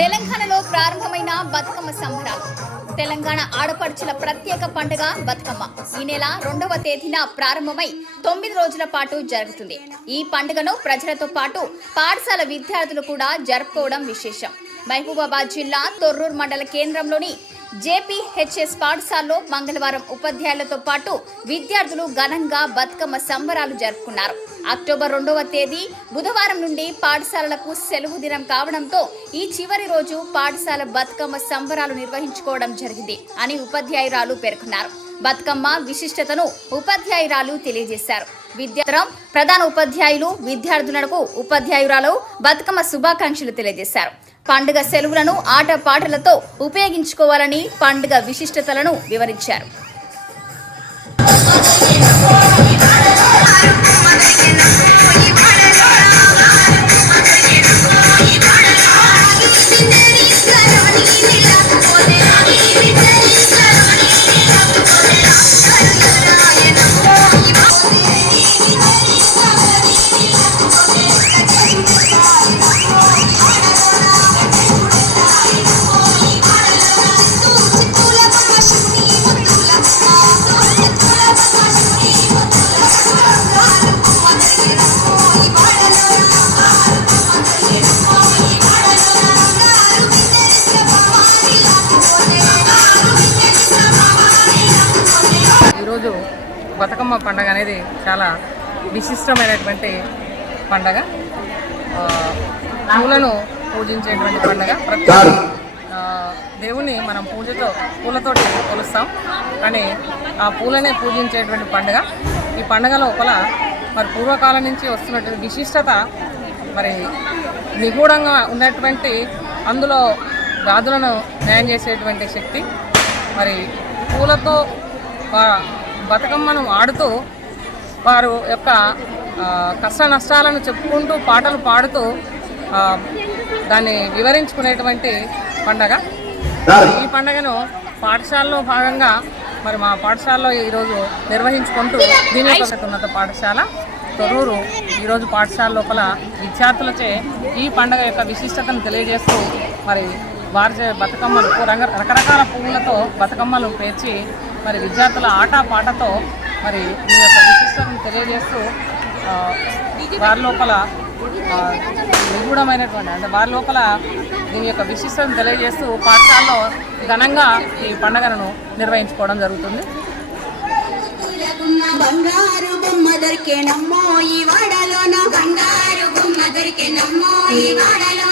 తెలంగాణలో ప్రారంభమైన బతుకమ్మ సంబరాలు. తెలంగాణ ఆడపడుచుల ప్రత్యేక పండుగ బతుకమ్మ. ఈ నెల రెండవ తేదీన ప్రారంభమై తొమ్మిది రోజుల పాటు జరుగుతుంది. ఈ పండుగను ప్రజలతో పాటు పాఠశాల విద్యార్థులు కూడా జరుపుకోవడం విశేషం. మహబూబాబాద్ జిల్లా తొర్రూరు మండల కేంద్రంలోని జేపీహెచ్ఎస్ పాఠశాలలో మంగళవారం ఉపాధ్యాయులతో పాటు విద్యార్థులు ఘనంగా బతుకమ్మ సంబరాలు జరుపుకున్నారు. అక్టోబర్ రెండవ తేదీ బుధవారం నుండి పాఠశాలలకు సెలవు దినం కావడంతో ఈ చివరి రోజు పాఠశాల బతుకమ్మ సంబరాలు నిర్వహించుకోవడం జరిగింది అని ఉపాధ్యాయురాలు పేర్కొన్నారు. బతుకమ్మ విశిష్టతను ఉపాధ్యాయురాలు తెలియజేశారు. విద్యారం ప్రధాన ఉపాధ్యాయులు విద్యార్థులకు ఉపాధ్యాయురాలు బతుకమ్మ శుభాకాంక్షలు తెలియజేశారు. పండుగ సెలవులను ఆట పాటలతో ఉపయోగించుకోవాలని పండుగ విశిష్టతలను వివరించారు. బతుకమ్మ పండగ అనేది చాలా విశిష్టమైనటువంటి పండగ. పూలను పూజించేటువంటి పండగ. ప్రతి దేవుని మనం పూజతో పూలతోటి కొలుస్తాం. కానీ ఆ పూలనే పూజించేటువంటి పండుగ. ఈ పండుగ లోపల మరి పూర్వకాలం నుంచి వస్తున్నటువంటి విశిష్టత మరి నిగూఢంగా ఉన్నటువంటి అందులో గాజులను న్యాయం చేసేటువంటి శక్తి. మరి పూలతో బతుకమ్మను ఆడుతూ వారు యొక్క కష్ట నష్టాలను చెప్పుకుంటూ పాటలు పాడుతూ దాన్ని వివరించుకునేటువంటి పండగ. ఈ పండగను పాఠశాలలో భాగంగా మరి మా పాఠశాలలో ఈరోజు నిర్వహించుకుంటూ దీని ఉన్నత పాఠశాల తొర్రూరు ఈరోజు పాఠశాల లోపల విద్యార్థులచే ఈ పండగ యొక్క విశిష్టతను తెలియజేస్తూ మరి వారి బతుకమ్మలు రంగ రకరకాల పువ్వులతో బతుకమ్మలు పేర్చి మరి విద్యార్థుల ఆట పాటతో మరి మీ యొక్క విశిష్టతను తెలియజేస్తూ వారి లోపల నిగూఢమైనటువంటి అంటే వారి లోపల దీని యొక్క విశిష్టతను తెలియజేస్తూ పాఠశాలలో ఘనంగా ఈ పండుగను నిర్వహించుకోవడం జరుగుతుంది. బంగారు బొమ్మ దొరికేనమ్మో ఈ బంగారు బొమ్మ ఈ వాడలో